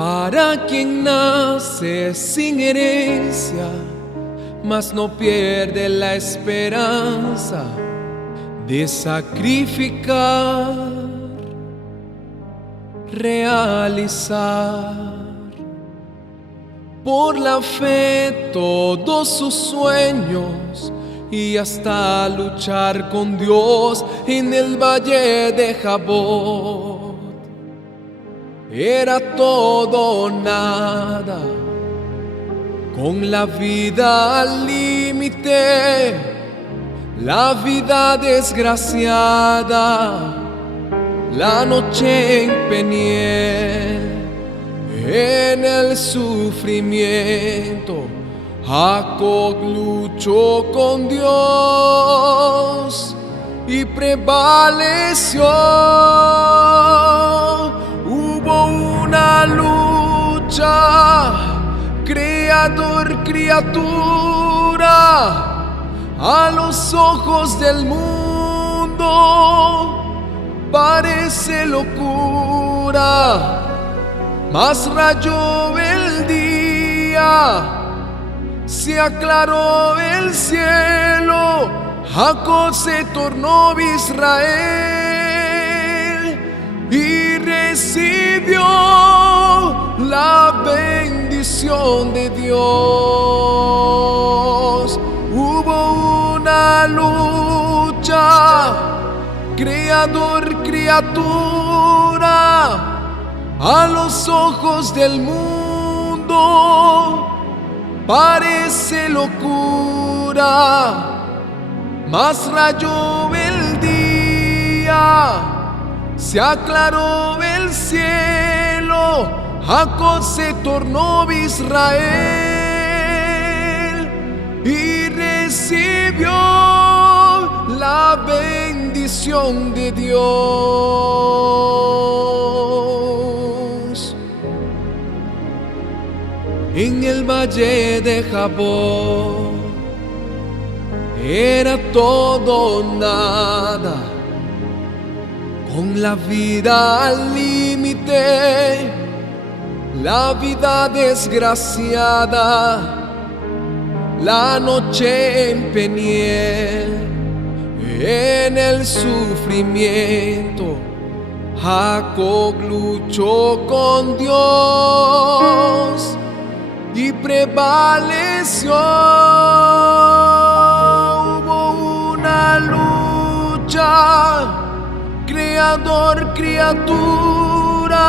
Para quien nace sin herencia, mas no pierde la esperanza de sacrificar, realizar por la fe todos sus sueños y hasta luchar con Dios en el valle de Jabot. Era todo o nada, con la vida al límite, la vida desgraciada, la noche en Peniel, en el sufrimiento. Jacob luchó con Dios y prevaleció. Hubo una lucha, creador, criatura, a los ojos del mundo parece locura, mas rayó el día, se aclaró el cielo, Jacob se tornó Israel y recibió la bendición de Dios. Hubo una lucha, creador, criatura, a los ojos del mundo parece locura, mas rayó el día, se aclaró el cielo, Jacob se tornó Israel y recibió la bendición de Dios. En el valle de Jabot era todo o nada, con la vida al límite, la vida desgraciada, la noche en Peniel, en el sufrimiento. Jacob luchó con Dios y prevaleció. Hubo una lucha, creador, criatura,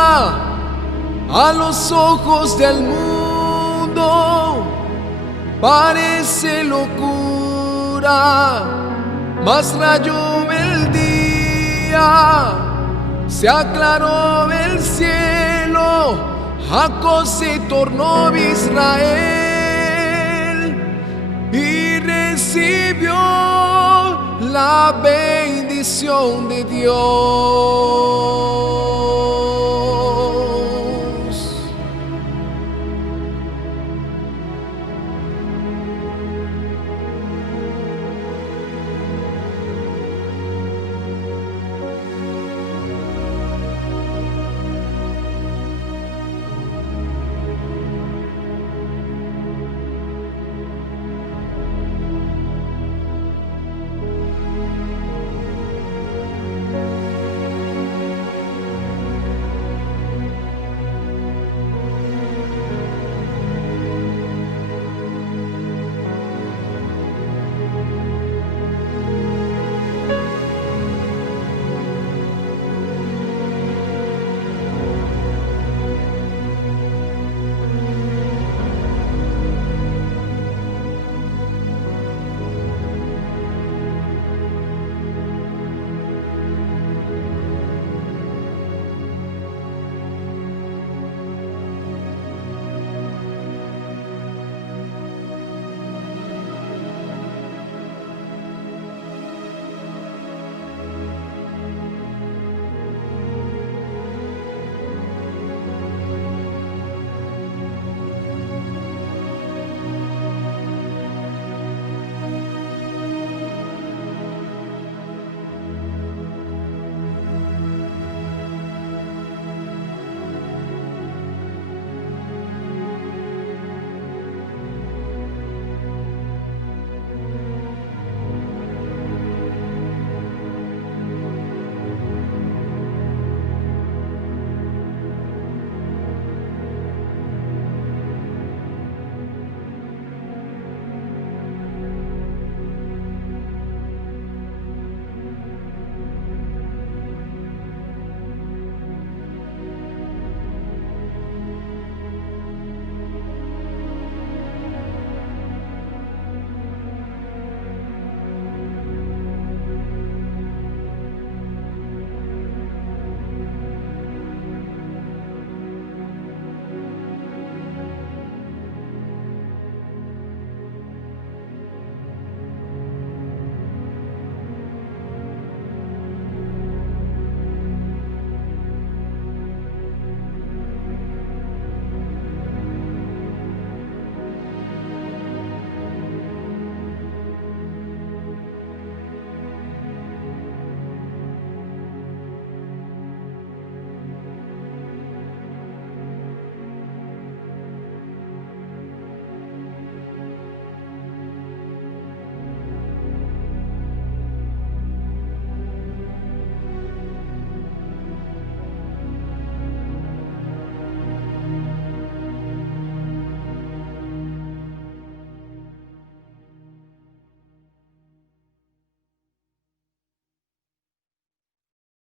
a los ojos del mundo parece locura, mas rayó el día, se aclaró el cielo, Jacob se tornó Israel y recibió la bendición de Dios.